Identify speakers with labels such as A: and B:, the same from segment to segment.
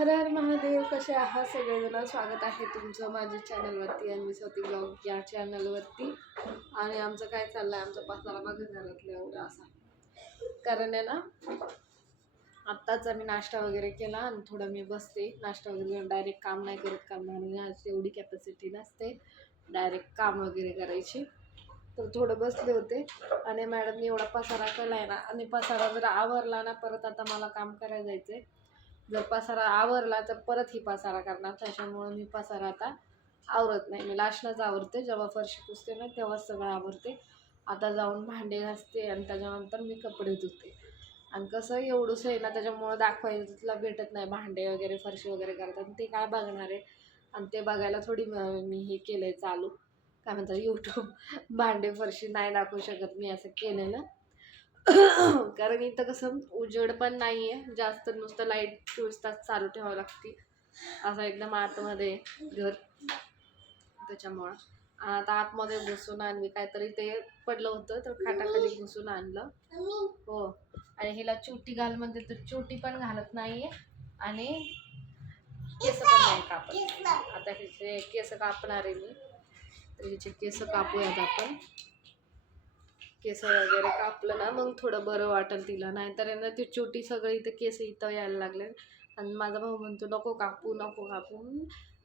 A: हर हर महादेव कसे आहात सगळेजण? स्वागत आहे तुमचं माझ्या चॅनलवरती आणि मी स्वती ब्लॉग या चॅनलवरती आणि आमचं काय चाललं आहे आमचा पसारा बघत घरातला एवढा असा. कारण आहे ना आत्ताच आम्ही नाश्ता वगैरे केला आणि थोडं मी बसते. नाश्ता वगैरे डायरेक्ट काम नाही करत कारण एवढी कॅपॅसिटी नसते. डायरेक्ट काम वगैरे करायची. तर थोडं बसले होते. आणि मॅडमनी एवढा पसारा केला आहे ना आणि पसारा जर आवरला ना परत आता मला काम करायला जायचं आहे जर पसारा आवरला तर परत ही पसारा करणार. त्याच्यामुळं मी पसारा आता आवरत नाही. मी लास्टलाच आवरते. जेव्हा फरशी पुसते ना तेव्हाच सगळं आवरते. आता जाऊन भांडे घासते आणि त्याच्यानंतर मी कपडे धुते. आणि कसं एवढंसं आहे ना त्याच्यामुळं दाखवायला भेटत नाही. भांडे वगैरे फरशी वगैरे करतात. आणि ते काय बघणार आहे? आणि ते बघायला थोडी मी हे केलं आहे चालू. काय म्हणतात यूट्यूब भांडे फरशी नाही दाखवू शकत मी असं केलेलं. कारण इथं कसं उजेड पण नाही आहे जास्त नुसतं लाइट चोवीस तास चालू ठेवावं लागते. असं एकदम आतमध्ये घर त्याच्यामुळं. आता आतमध्ये घुसून आणवी काहीतरी ते पडलं होतं तर खाटाखाली घुसून आणलं. हो. आणि हिला चोटी घाल म्हणते तर चोटी पण घालत नाहीये. आणि केस पण नाही कापत. आता हिचे केस कापणार आहे मी. तर हिचे केस कापूयात आपण. केस वगैरे कापलं ना मग थोडं बरं वाटेल तिला. नाहीतर आहे ना ती छोटी सगळी इथं केस इथं यायला लागले. आणि माझा भाऊ म्हणतो नको कापू नको कापू.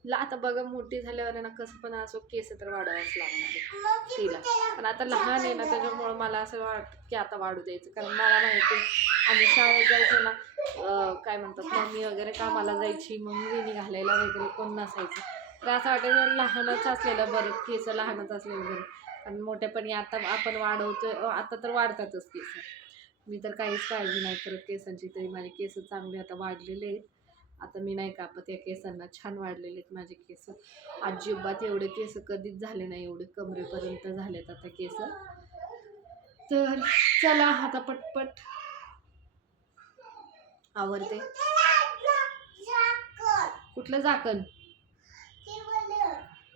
A: ला आता बघा मोठी झाल्यावर आहे ना कसं पण असो केस तर वाढवायच लागणार तिला. पण आता लहान आहे ना त्याच्यामुळं मला असं वाटतं की आता वाढू द्यायचं. कारण मला माहिती आणि आम्ही शाळेत जायचो ना काय म्हणतात मम्मी वगैरे कामाला जायची मग विणी घालायला वगैरे कोण नसायचं. तर असं वाटायचं लहानच असलेलं बरं केस लहानच असलेलं बरं. आणि मोठेपणी आता आपण वाढवतो आता तर वाढतातच केस. मी तर काहीच काळजी नाही करत केसांची तरी माझे केस चांगले आता वाढलेले आहेत. आता मी नाही कापत या केसांना छान वाढलेले आहेत माझे केस. अजिबात एवढे केस कधीच झाले नाही एवढे कमरेपर्यंत झालेत आता केस. तर चला आता पटपट. आवडते कुठलं झाकण?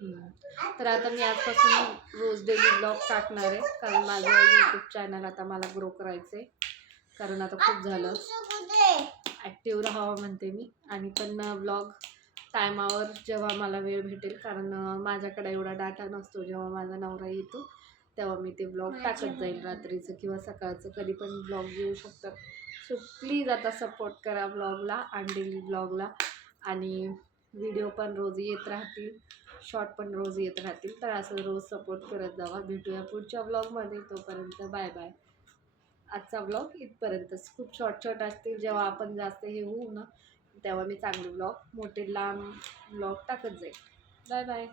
A: तर आता मी आजपासून रोज डेली ब्लॉग टाकणार आहे. कारण माझं यूट्यूब चॅनल आता मला ग्रो करायचं आहे कारण आता खूप झालं. ॲक्टिव्ह राहावं म्हणते मी. आणि पण ब्लॉग टायमावर जेव्हा मला वेळ भेटेल कारण माझ्याकडे एवढा डाटा नसतो जेव्हा माझा नवरा येतो तेव्हा मी ते ब्लॉग टाकत जाईल रात्रीचं किंवा सकाळचं. कधी पण ब्लॉग येऊ शकतात. सो प्लीज आता सपोर्ट करा ब्लॉगला आणि डेली ब्लॉगला आणि व्हिडिओ पण रोज येत राहतील शॉर्ट पण रोज येत राहतील. तर असं रोज सपोर्ट करत जावा. भेटूया पुढच्या ब्लॉगमध्ये तोपर्यंत बाय बाय आजचा ब्लॉग इथपर्यंतच खूप शॉर्ट शॉर्ट असतील. जेव्हा आपण जास्त हे होऊ ना तेव्हा मी चांगले ब्लॉग मोठे लांब ब्लॉग टाकत जाईल बाय बाय